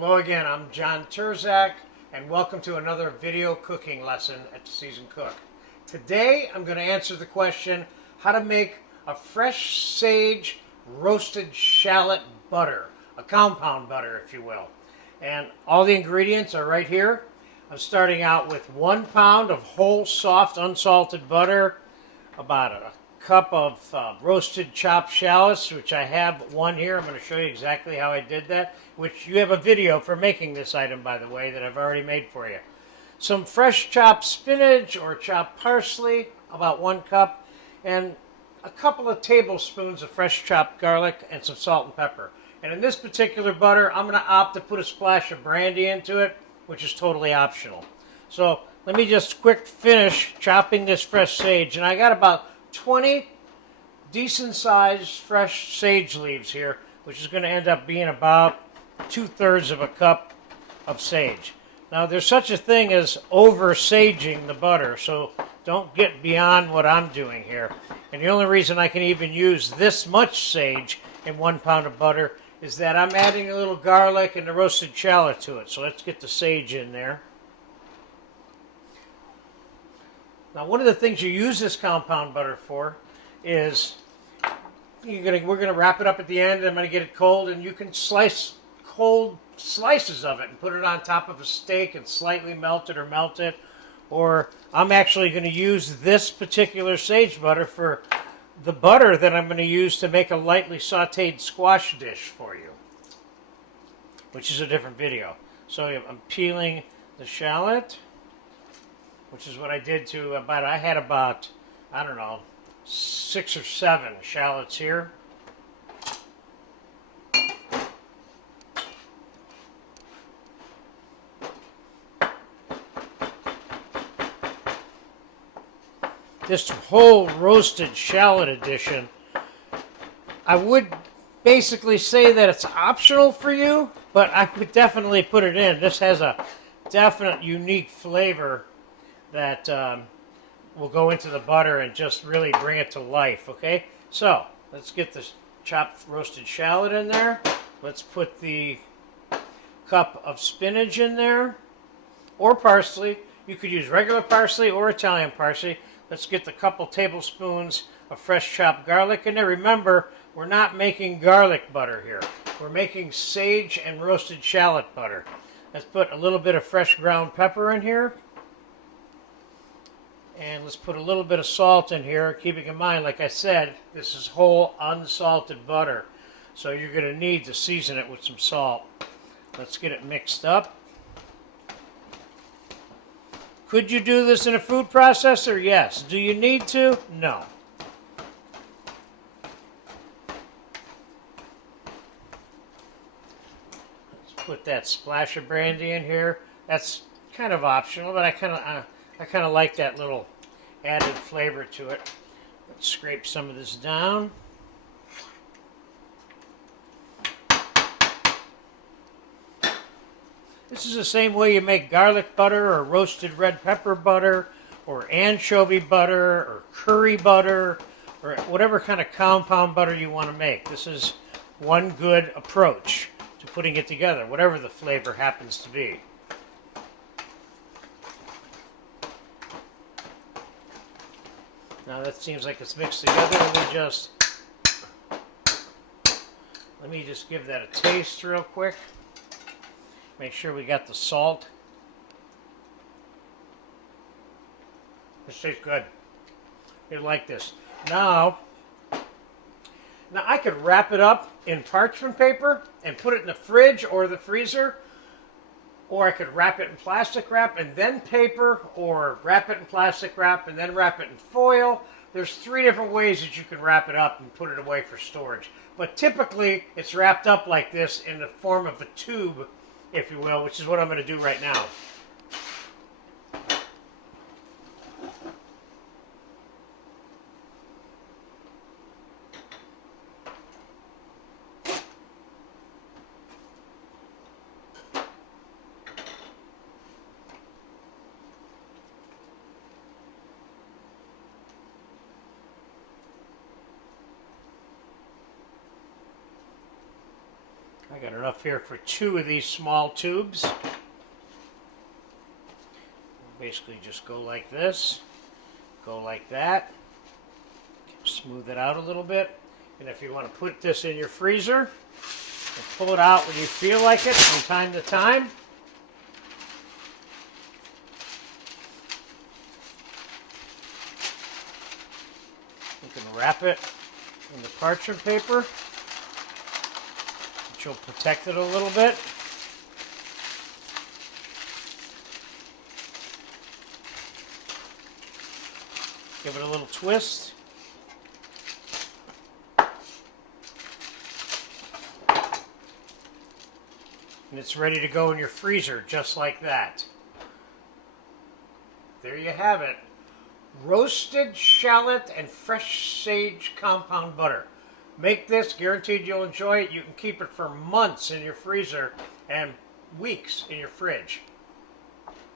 Hello again, I'm John Terzak, and welcome to another video cooking lesson at The Seasoned Cook. Today I'm going to answer the question how to make a fresh sage roasted shallot butter, a compound butter if you will. And all the ingredients are right here. I'm starting out with 1 pound of whole soft unsalted butter, about a cup of roasted chopped shallots, which I have one here. I'm going to show you exactly how I did that, which you have a video for making this item, by the way, that I've already made for you. Some fresh chopped spinach or chopped parsley, about 1 cup, and a couple of tablespoons of fresh chopped garlic and some salt and pepper. And in this particular butter, I'm going to opt to put a splash of brandy into it, which is totally optional. So let me just quick finish chopping this fresh sage, and I got about 20 decent sized fresh sage leaves here, which is going to end up being about 2/3 of a cup of sage. Now there's such a thing as over saging the butter, so don't get beyond what I'm doing here. And the only reason I can even use this much sage in 1 pound of butter is that I'm adding a little garlic and the roasted shallot to it. So let's get the sage in there. Now, one of the things you use this compound butter for is we're going to wrap it up at the end. I'm going to get it cold, and you can slice cold slices of it and put it on top of a steak and slightly melt it or melt it. Or I'm actually going to use this particular sage butter for the butter that I'm going to use to make a lightly sautéed squash dish for you, which is a different video. So I'm peeling the shallot, which is what I did to I had about, I don't know, 6 or 7 shallots here. This whole roasted shallot edition, I would basically say that it's optional for you, but I would definitely put it in. This has a definite unique flavor that will go into the butter and just really bring it to life, okay? So, let's get the chopped roasted shallot in there. Let's put the cup of spinach in there, or parsley. You could use regular parsley or Italian parsley. Let's get the couple tablespoons of fresh chopped garlic in there. Remember, we're not making garlic butter here. We're making sage and roasted shallot butter. Let's put a little bit of fresh ground pepper in here. And let's put a little bit of salt in here, keeping in mind, like I said, this is whole unsalted butter. So you're going to need to season it with some salt. Let's get it mixed up. Could you do this in a food processor? Yes. Do you need to? No. Let's put that splash of brandy in here. That's kind of optional, but I kind of like that little added flavor to it. Let's scrape some of this down. This is the same way you make garlic butter or roasted red pepper butter or anchovy butter or curry butter or whatever kind of compound butter you want to make. This is one good approach to putting it together, whatever the flavor happens to be. Now that seems like it's mixed together. Let me just give that a taste real quick. Make sure we got the salt. This tastes good. You like this. Now I could wrap it up in parchment paper and put it in the fridge or the freezer, or I could wrap it in plastic wrap and then paper, or wrap it in plastic wrap and then wrap it in foil. There's 3 different ways that you can wrap it up and put it away for storage. But typically it's wrapped up like this in the form of a tube, if you will, which is what I'm going to do right now. I I got enough here for 2 of these small tubes. Basically just go like this, go like that, smooth it out a little bit. And if you want to put this in your freezer and pull it out when you feel like it from time to time, you can wrap it in the parchment paper, which will protect it a little bit. Give it a little twist. And it's ready to go in your freezer just like that. There you have it. Roasted shallot and fresh sage compound butter. Make this, guaranteed you'll enjoy it. You can keep it for months in your freezer and weeks in your fridge.